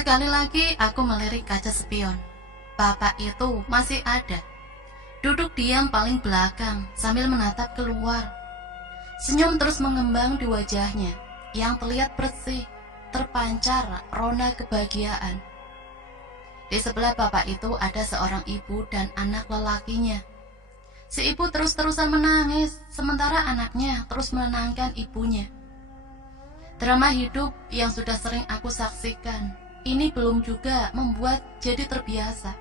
Sekali lagi aku melirik kaca spion. Bapak itu masih ada, duduk diam paling belakang sambil menatap keluar. Senyum terus mengembang di wajahnya yang terlihat bersih, terpancar rona kebahagiaan. Di sebelah bapak itu ada seorang ibu dan anak lelakinya. Si ibu terus-terusan menangis, sementara anaknya terus menenangkan ibunya. Drama hidup yang sudah sering aku saksikan, ini belum juga membuat jadi terbiasa.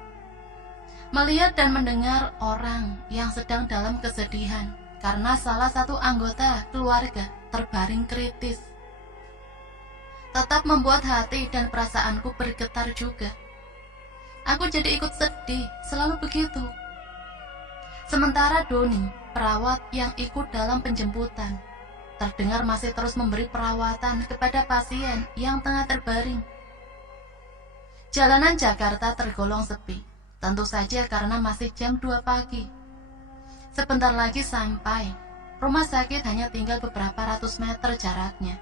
Melihat dan mendengar orang yang sedang dalam kesedihan karena salah satu anggota keluarga terbaring kritis, tetap membuat hati dan perasaanku bergetar juga. Aku jadi ikut sedih, selalu begitu. Sementara Doni, perawat yang ikut dalam penjemputan, terdengar masih terus memberi perawatan kepada pasien yang tengah terbaring. Jalanan Jakarta tergolong sepi, tentu saja karena masih jam 2 pagi. Sebentar lagi sampai, rumah sakit hanya tinggal beberapa ratus meter jaraknya.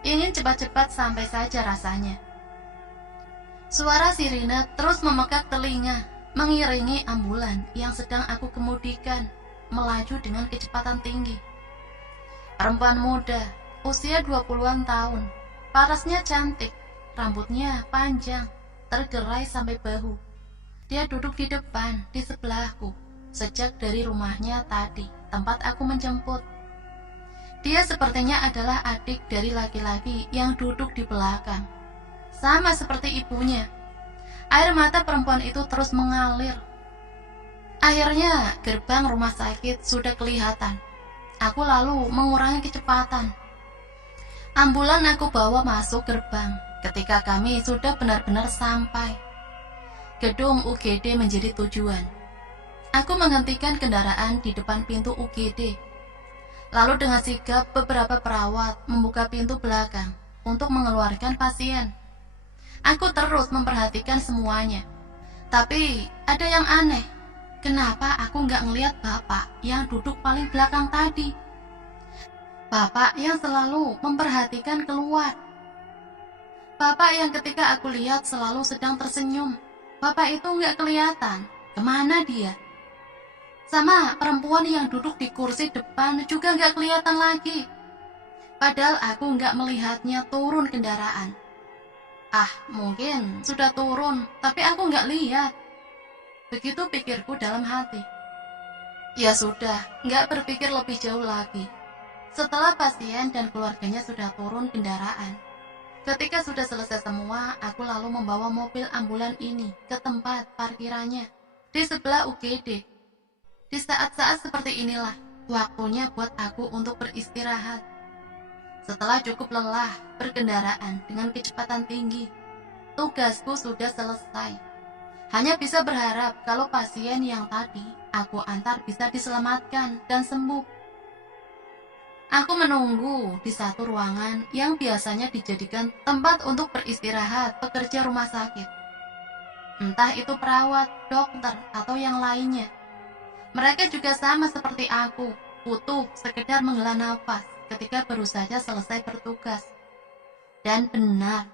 Ingin cepat-cepat sampai saja rasanya. Suara sirine terus memekak telinga, mengiringi ambulan yang sedang aku kemudikan, melaju dengan kecepatan tinggi. Perempuan muda, usia 20-an tahun, parasnya cantik, rambutnya panjang, tergerai sampai bahu. Dia duduk di depan, di sebelahku, sejak dari rumahnya tadi, tempat aku menjemput. Dia sepertinya adalah adik dari laki-laki yang duduk di belakang. Sama seperti ibunya. Air mata perempuan itu terus mengalir. Akhirnya gerbang rumah sakit sudah kelihatan. Aku lalu mengurangi kecepatan. Ambulan aku bawa masuk gerbang ketika kami sudah benar-benar sampai. Gedung UGD menjadi tujuan. Aku menghentikan kendaraan di depan pintu UGD. Lalu dengan sigap beberapa perawat membuka pintu belakang untuk mengeluarkan pasien. Aku terus memperhatikan semuanya. Tapi ada yang aneh. Kenapa aku nggak ngelihat bapak yang duduk paling belakang tadi? Bapak yang selalu memperhatikan keluar. Bapak yang ketika aku lihat selalu sedang tersenyum. Bapak itu nggak kelihatan. Kemana dia? Sama perempuan yang duduk di kursi depan juga nggak kelihatan lagi. Padahal aku nggak melihatnya turun kendaraan. Mungkin sudah turun, tapi aku nggak lihat. Begitu pikirku dalam hati. Ya sudah, nggak berpikir lebih jauh lagi. Setelah pasien dan keluarganya sudah turun kendaraan, ketika sudah selesai semua, aku lalu membawa mobil ambulan ini ke tempat parkirannya di sebelah UGD. Di saat-saat seperti inilah waktunya buat aku untuk beristirahat. Setelah cukup lelah berkendaraan dengan kecepatan tinggi, tugasku sudah selesai. Hanya bisa berharap kalau pasien yang tadi aku antar bisa diselamatkan dan sembuh. Aku menunggu di satu ruangan yang biasanya dijadikan tempat untuk beristirahat pekerja rumah sakit. Entah itu perawat, dokter, atau yang lainnya. Mereka juga sama seperti aku, butuh sekedar menghela nafas ketika baru saja selesai bertugas. Dan benar,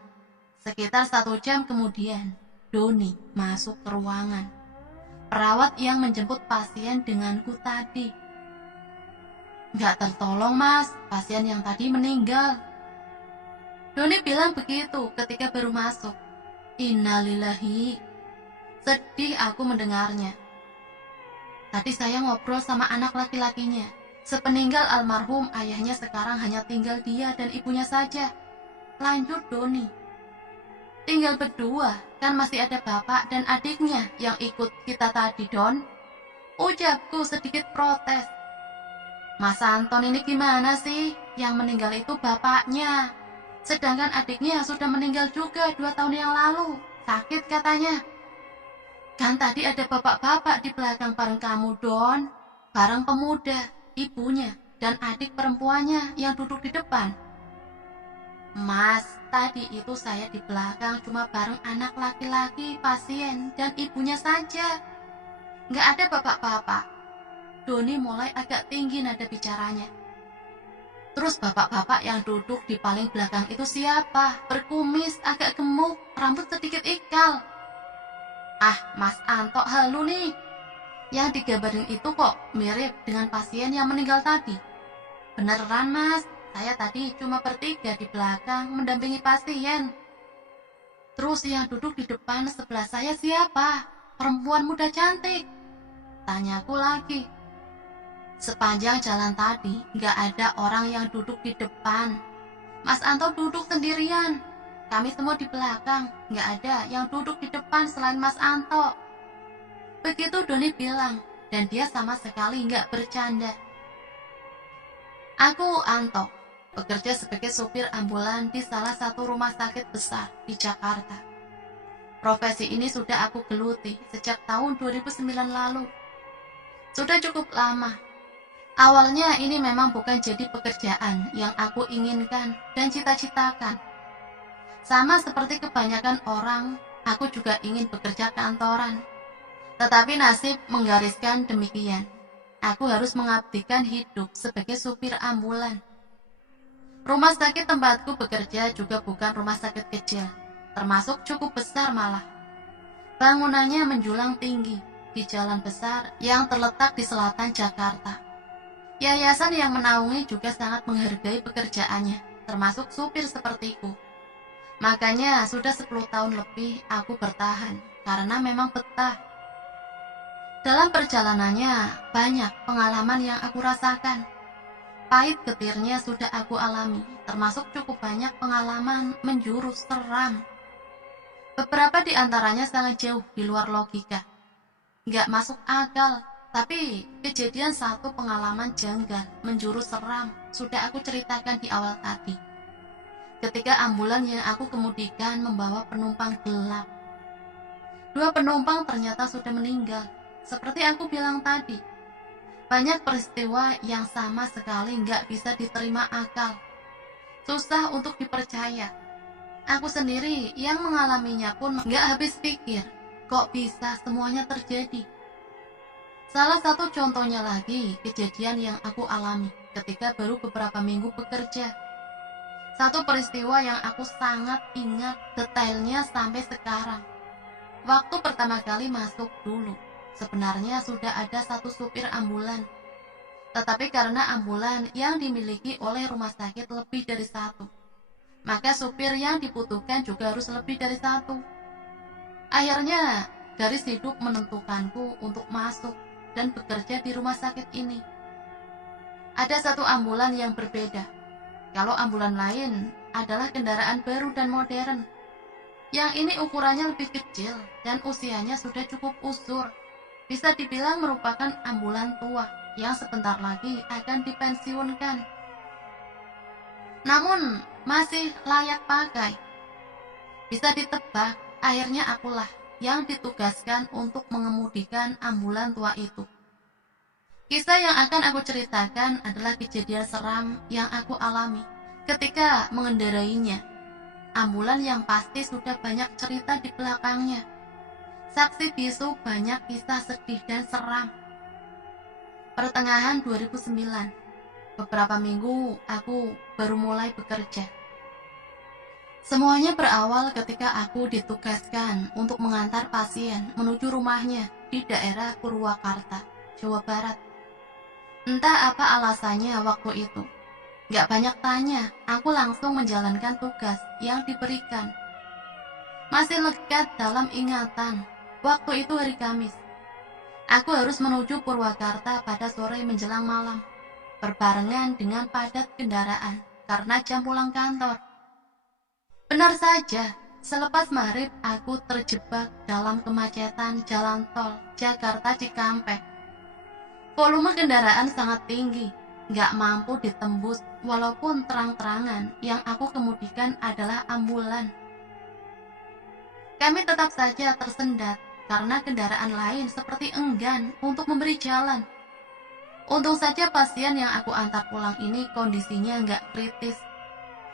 sekitar 1 jam kemudian, Doni masuk ke ruangan. Perawat yang menjemput pasien denganku tadi. Nggak tertolong mas, pasien yang tadi meninggal. Doni bilang begitu ketika baru masuk. Innalillahi. Sedih aku mendengarnya. Tadi saya ngobrol sama anak laki-lakinya. Sepeninggal almarhum, ayahnya sekarang hanya tinggal dia dan ibunya saja. Lanjut Doni. Tinggal berdua, kan masih ada bapak dan adiknya yang ikut kita tadi, Don. Ucapku sedikit protes. Mas Anton ini gimana sih? Yang meninggal itu bapaknya. Sedangkan adiknya sudah meninggal juga 2 tahun yang lalu. Sakit katanya. Kan tadi ada bapak-bapak di belakang bareng kamu, Don. Bareng pemuda. Ibunya dan adik perempuannya yang duduk di depan. Mas, tadi itu saya di belakang cuma bareng anak laki-laki pasien dan ibunya saja. Nggak ada bapak-bapak. Doni mulai agak tinggi nada bicaranya. Terus bapak-bapak yang duduk di paling belakang itu siapa? Berkumis, agak gemuk, rambut sedikit ikal. Ah, Mas Anto halu nih. Yang digambarin itu kok mirip dengan pasien yang meninggal tadi. Beneran Mas, saya tadi cuma bertiga di belakang mendampingi pasien. Terus yang duduk di depan sebelah saya siapa? Perempuan muda cantik. Tanyaku lagi. Sepanjang jalan tadi, gak ada orang yang duduk di depan. Mas Anto duduk sendirian. Kami semua di belakang, gak ada yang duduk di depan selain Mas Anto. Begitu Doni bilang, dan dia sama sekali gak bercanda. Aku Anto, bekerja sebagai sopir ambulan di salah satu rumah sakit besar di Jakarta. Profesi ini sudah aku geluti sejak tahun 2009 lalu. Sudah cukup lama. Awalnya ini memang bukan jadi pekerjaan yang aku inginkan dan cita-citakan. Sama seperti kebanyakan orang, aku juga ingin bekerja kantoran. Tetapi nasib menggariskan demikian. Aku harus mengabdikan hidup sebagai supir ambulan. Rumah sakit tempatku bekerja juga bukan rumah sakit kecil, termasuk cukup besar malah. Bangunannya menjulang tinggi di jalan besar yang terletak di selatan Jakarta. Yayasan yang menaungi juga sangat menghargai pekerjaannya, termasuk supir sepertiku. Makanya sudah 10 tahun lebih aku bertahan, karena memang betah. Dalam perjalanannya, banyak pengalaman yang aku rasakan. Pahit getirnya sudah aku alami, termasuk cukup banyak pengalaman menjurus seram. Beberapa di antaranya sangat jauh di luar logika. Nggak masuk akal. Tapi kejadian satu pengalaman janggal menjurus seram sudah aku ceritakan di awal tadi. Ketika ambulan yang aku kemudikan membawa penumpang gelap. 2 penumpang ternyata sudah meninggal. Seperti aku bilang tadi, banyak peristiwa yang sama sekali nggak bisa diterima akal. Susah untuk dipercaya. Aku sendiri yang mengalaminya pun nggak habis pikir, kok bisa semuanya terjadi. Salah satu contohnya lagi, kejadian yang aku alami ketika baru beberapa minggu bekerja. Satu peristiwa yang aku sangat ingat detailnya sampai sekarang. Waktu pertama kali masuk dulu, sebenarnya sudah ada satu supir ambulan. Tetapi karena ambulan yang dimiliki oleh rumah sakit lebih dari satu, maka supir yang dibutuhkan juga harus lebih dari satu. Akhirnya, garis hidup menentukanku untuk masuk dan bekerja di rumah sakit ini. Ada satu ambulan yang berbeda. Kalau ambulan lain adalah kendaraan baru dan modern. Yang ini ukurannya lebih kecil dan usianya sudah cukup usur. Bisa dibilang merupakan ambulan tua yang sebentar lagi akan dipensiunkan. Namun masih layak pakai. Bisa ditebak, akhirnya akulah yang ditugaskan untuk mengemudikan ambulan tua itu. Kisah yang akan aku ceritakan adalah kejadian seram yang aku alami ketika mengendarainya. Ambulan yang pasti sudah banyak cerita di belakangnya. Saksi bisu banyak kisah sedih dan seram. Pertengahan 2009, beberapa minggu aku baru mulai bekerja. Semuanya berawal ketika aku ditugaskan untuk mengantar pasien menuju rumahnya di daerah Purwakarta, Jawa Barat. Entah apa alasannya waktu itu. Gak banyak tanya, aku langsung menjalankan tugas yang diberikan. Masih lekat dalam ingatan, waktu itu hari Kamis. Aku harus menuju Purwakarta pada sore menjelang malam, berbarengan dengan padat kendaraan karena jam pulang kantor. Benar saja, selepas maghrib aku terjebak dalam kemacetan jalan tol Jakarta Cikampek. Volume kendaraan sangat tinggi, gak mampu ditembus walaupun terang-terangan yang aku kemudikan adalah ambulan. Kami tetap saja tersendat karena kendaraan lain seperti enggan untuk memberi jalan. Untung saja pasien yang aku antar pulang ini kondisinya gak kritis.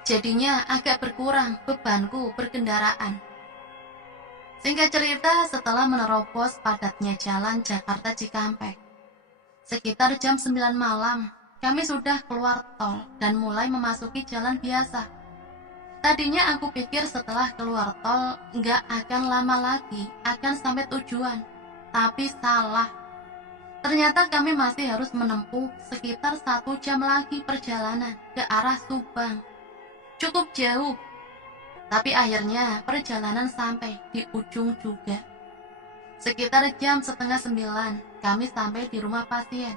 Jadinya agak berkurang bebanku berkendaraan. Singkat cerita, setelah menerobos padatnya jalan Jakarta Cikampek, sekitar jam 9 malam, kami sudah keluar tol dan mulai memasuki jalan biasa. Tadinya aku pikir setelah keluar tol nggak akan lama lagi akan sampai tujuan, tapi salah. Ternyata kami masih harus menempuh sekitar 1 jam lagi perjalanan ke arah Subang. Cukup jauh, tapi akhirnya perjalanan sampai di ujung juga. Sekitar jam setengah 9 kami sampai di rumah pasien.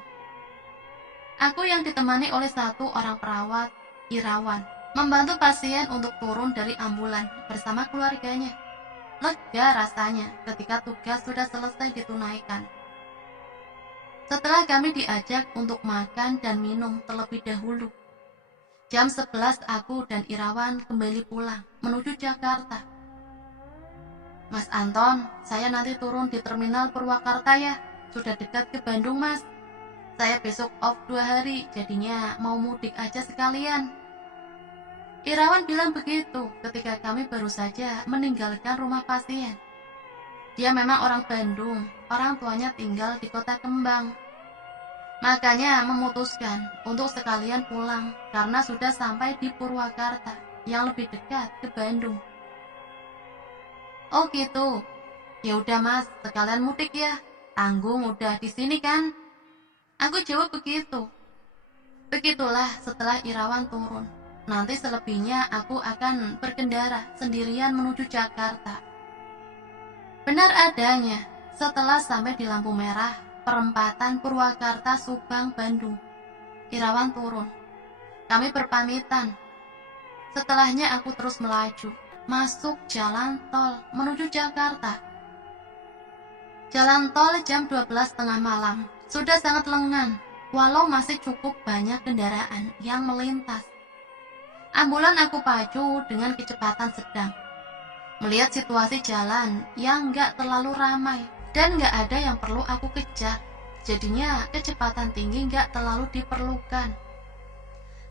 Aku yang ditemani oleh 1 orang perawat, Irawan, membantu pasien untuk turun dari ambulan bersama keluarganya. Lega rasanya ketika tugas sudah selesai ditunaikan. Setelah kami diajak untuk makan dan minum terlebih dahulu. Jam 11 aku dan Irawan kembali pulang menuju Jakarta. Mas Anton, saya nanti turun di terminal Purwakarta ya. Sudah dekat ke Bandung, Mas. Saya besok off 2 hari, jadinya mau mudik aja sekalian. Irawan bilang begitu ketika kami baru saja meninggalkan rumah pasien. Dia memang orang Bandung, orang tuanya tinggal di Kota Kembang. Makanya memutuskan untuk sekalian pulang karena sudah sampai di Purwakarta yang lebih dekat ke Bandung. Oh gitu. Ya udah Mas, sekalian mudik ya. Tanggung udah di sini kan? Aku jawab begitu. Begitulah setelah Irawan turun. Nanti selebihnya aku akan berkendara sendirian menuju Jakarta. Benar adanya, setelah sampai di lampu merah perempatan Purwakarta Subang Bandung, Irawan turun. Kami berpamitan. Setelahnya aku terus melaju, masuk jalan tol menuju Jakarta. Jalan tol jam 12:30 malam, sudah sangat lengang, walau masih cukup banyak kendaraan yang melintas. Ambulan aku pacu dengan kecepatan sedang. Melihat situasi jalan yang gak terlalu ramai dan gak ada yang perlu aku kejar, jadinya kecepatan tinggi gak terlalu diperlukan.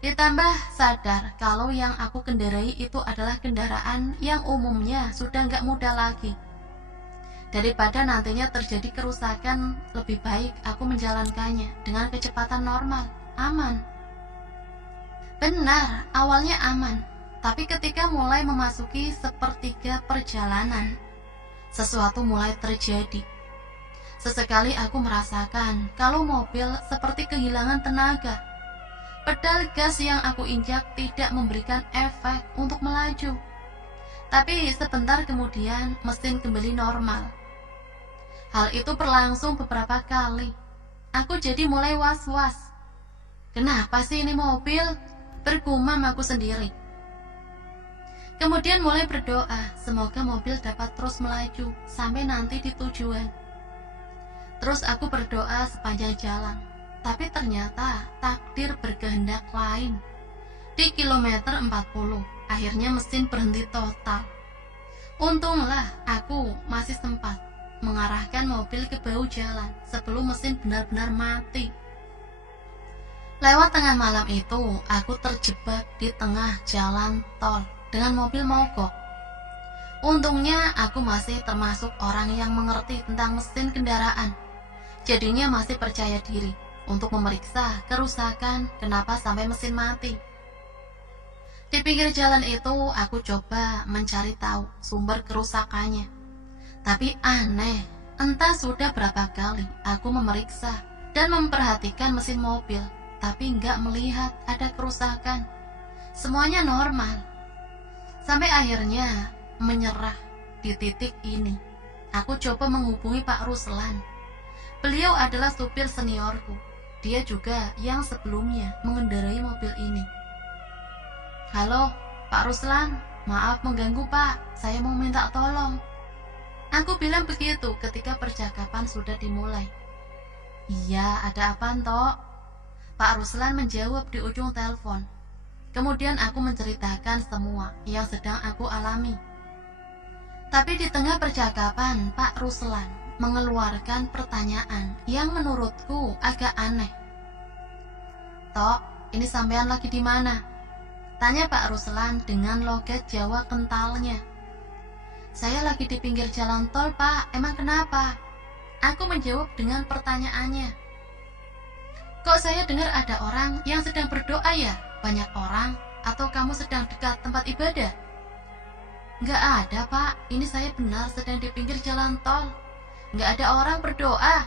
Ditambah sadar kalau yang aku kendarai itu adalah kendaraan yang umumnya sudah gak muda lagi. Daripada nantinya terjadi kerusakan, lebih baik aku menjalankannya dengan kecepatan normal, aman. Benar, awalnya aman, tapi ketika mulai memasuki sepertiga perjalanan, sesuatu mulai terjadi. Sesekali aku merasakan kalau mobil seperti kehilangan tenaga. Pedal gas yang aku injak tidak memberikan efek untuk melaju. Tapi sebentar kemudian mesin kembali normal. Hal itu berlangsung beberapa kali. Aku jadi mulai was-was. Kenapa sih ini mobil? Bergumam aku sendiri. Kemudian mulai berdoa, semoga mobil dapat terus melaju sampai nanti di tujuan. Terus aku berdoa sepanjang jalan, tapi ternyata takdir berkehendak lain. Di kilometer 40, akhirnya mesin berhenti total. Untunglah aku masih sempat mengarahkan mobil ke bahu jalan sebelum mesin benar-benar mati. Lewat tengah malam itu, aku terjebak di tengah jalan tol dengan mobil mogok. Untungnya aku masih termasuk orang yang mengerti tentang mesin kendaraan. Jadinya masih percaya diri untuk memeriksa kerusakan kenapa sampai mesin mati. Di pinggir jalan itu, aku coba mencari tahu sumber kerusakannya. Tapi aneh, entah sudah berapa kali aku memeriksa dan memperhatikan mesin mobil, tapi nggak melihat ada kerusakan. Semuanya normal. Sampai akhirnya menyerah di titik ini. Aku coba menghubungi Pak Ruslan. Beliau adalah supir seniorku. Dia juga yang sebelumnya mengendarai mobil ini. Halo, Pak Ruslan. Maaf mengganggu Pak, saya mau minta tolong. Aku bilang begitu ketika percakapan sudah dimulai. Iya, ada apa Tok? Pak Ruslan menjawab di ujung telepon. Kemudian aku menceritakan semua yang sedang aku alami. Tapi di tengah percakapan, Pak Ruslan mengeluarkan pertanyaan yang menurutku agak aneh. Tok, ini sampean lagi di mana? Tanya Pak Ruslan dengan logat Jawa kentalnya. Saya lagi di pinggir jalan tol, Pak. Emang kenapa? Aku menjawab dengan pertanyaannya. Kok saya dengar ada orang yang sedang berdoa ya? Banyak orang? Atau kamu sedang dekat tempat ibadah? Nggak ada, Pak. Ini saya benar sedang di pinggir jalan tol. Nggak ada orang berdoa.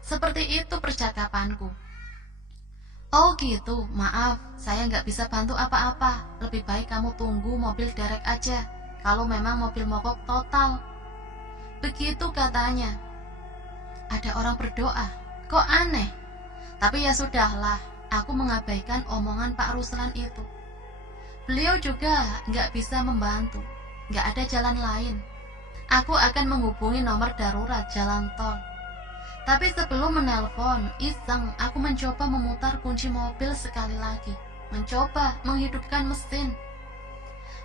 Seperti itu percakapanku. Oh gitu, maaf. Saya nggak bisa bantu apa-apa. Lebih baik kamu tunggu mobil derek aja. Kalau memang mobil mogok total. Begitu katanya. Ada orang berdoa. Kok aneh? Tapi ya sudahlah. Aku mengabaikan omongan Pak Ruslan itu. Beliau juga nggak bisa membantu. Nggak ada jalan lain. Aku akan menghubungi nomor darurat jalan tol. Tapi sebelum menelpon, iseng aku mencoba memutar kunci mobil sekali lagi. Mencoba menghidupkan mesin.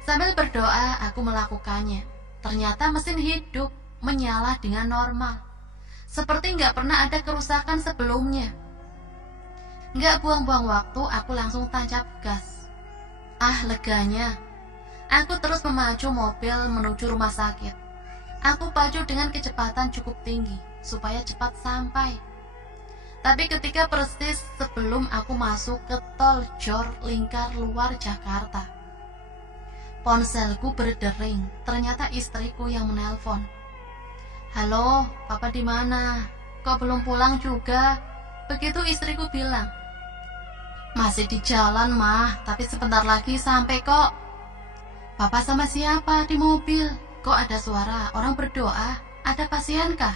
Sambil berdoa, aku melakukannya. Ternyata mesin hidup, menyala dengan normal. Seperti nggak pernah ada kerusakan sebelumnya. Nggak buang-buang waktu, aku langsung tancap gas. Leganya. Aku terus memacu mobil menuju rumah sakit. Aku pacu dengan kecepatan cukup tinggi, supaya cepat sampai. Tapi ketika persis sebelum aku masuk ke tol Jor Lingkar Luar Jakarta, ponselku berdering. Ternyata istriku yang menelpon. Halo, Papa di mana? Kok belum pulang juga? Begitu istriku bilang. Masih di jalan, Mah, tapi sebentar lagi sampai kok. Papa sama siapa di mobil? Kok ada suara orang berdoa? Ada pasienkah?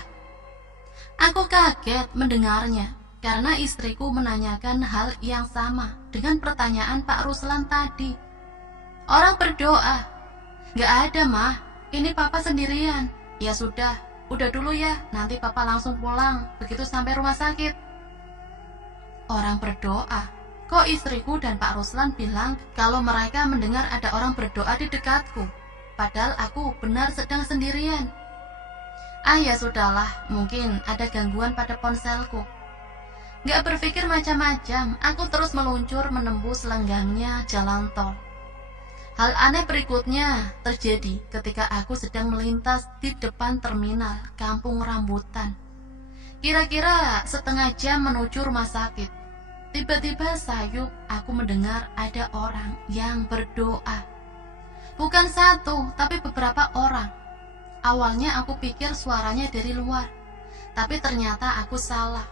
Aku kaget mendengarnya, karena istriku menanyakan hal yang sama dengan pertanyaan Pak Ruslan tadi. Orang berdoa. Gak ada, Mah. Ini Papa sendirian. Ya sudah, udah dulu ya. Nanti Papa langsung pulang begitu sampai rumah sakit. Orang berdoa. Kok istriku dan Pak Ruslan bilang kalau mereka mendengar ada orang berdoa di dekatku? Padahal aku benar sedang sendirian. Ya sudahlah, mungkin ada gangguan pada ponselku. Gak berpikir macam-macam, aku terus meluncur menembus lenggangnya jalan tol. Hal aneh berikutnya terjadi ketika aku sedang melintas di depan terminal Kampung Rambutan. Kira-kira setengah jam menuju rumah sakit. Tiba-tiba sayup aku mendengar ada orang yang berdoa. Bukan satu, tapi beberapa orang. Awalnya aku pikir suaranya dari luar, tapi ternyata aku salah.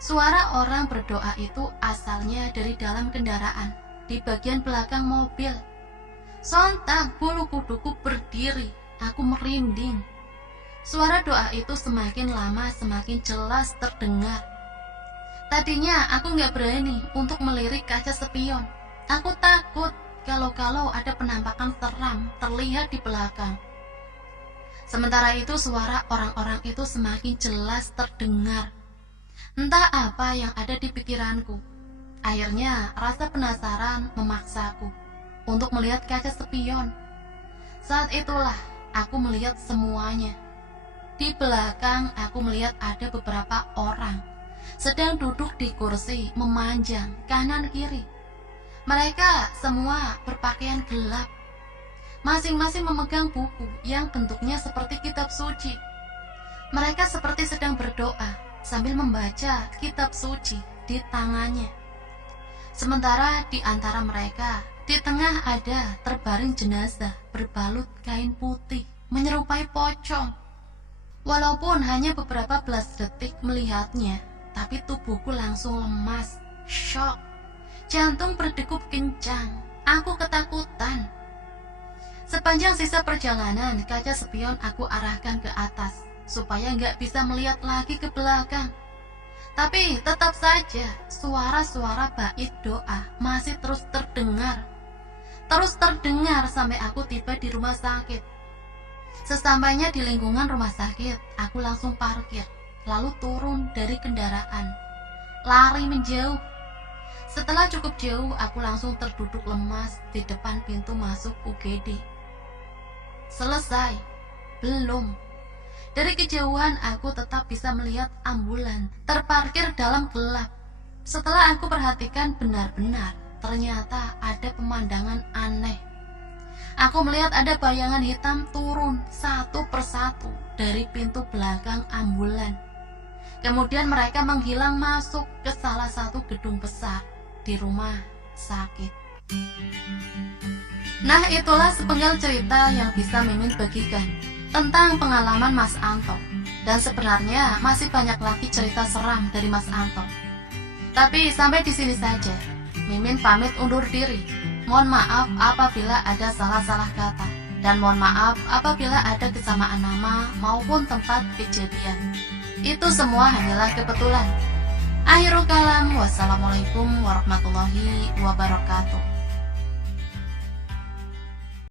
Suara orang berdoa itu asalnya dari dalam kendaraan, di bagian belakang mobil. Sontak bulu kuduku berdiri, aku merinding. Suara doa itu semakin lama semakin jelas terdengar. Tadinya aku nggak berani untuk melirik kaca spion. Aku takut kalau ada penampakan seram terlihat di belakang. Sementara itu suara orang-orang itu semakin jelas terdengar. Entah apa yang ada di pikiranku. Akhirnya rasa penasaran memaksaku untuk melihat kaca spion. Saat itulah aku melihat semuanya. Di belakang aku melihat ada beberapa orang sedang duduk di kursi memanjang kanan kiri. Mereka semua berpakaian gelap. Masing-masing memegang buku yang bentuknya seperti kitab suci. Mereka seperti sedang berdoa sambil membaca kitab suci di tangannya. Sementara di antara mereka, di tengah ada terbaring jenazah berbalut kain putih menyerupai pocong. Walaupun hanya beberapa belas detik melihatnya, tapi tubuhku langsung lemas, shock. Jantung berdegup kencang, aku ketakutan. Sepanjang sisa perjalanan, kaca spion aku arahkan ke atas, supaya nggak bisa melihat lagi ke belakang. Tapi tetap saja, suara-suara bait doa masih terus terdengar. Terus terdengar sampai aku tiba di rumah sakit. Sesampainya di lingkungan rumah sakit, aku langsung parkir. Lalu turun dari kendaraan, lari menjauh. Setelah cukup jauh, aku langsung terduduk lemas di depan pintu masuk UGD. Selesai? Belum. Dari kejauhan aku tetap bisa melihat ambulan terparkir dalam gelap. Setelah aku perhatikan benar-benar, ternyata ada pemandangan aneh. Aku melihat ada bayangan hitam turun satu persatu dari pintu belakang ambulan. Kemudian mereka menghilang masuk ke salah satu gedung besar di rumah sakit. Nah, itulah sepenggal cerita yang bisa Mimin bagikan tentang pengalaman Mas Anto. Dan sebenarnya masih banyak lagi cerita seram dari Mas Anto. Tapi sampai di sini saja. Mimin pamit undur diri. Mohon maaf apabila ada salah-salah kata. Dan mohon maaf apabila ada kesamaan nama maupun tempat kejadian. Itu semua hanyalah kebetulan. Akhirul kalam, wassalamualaikum warahmatullahi wabarakatuh.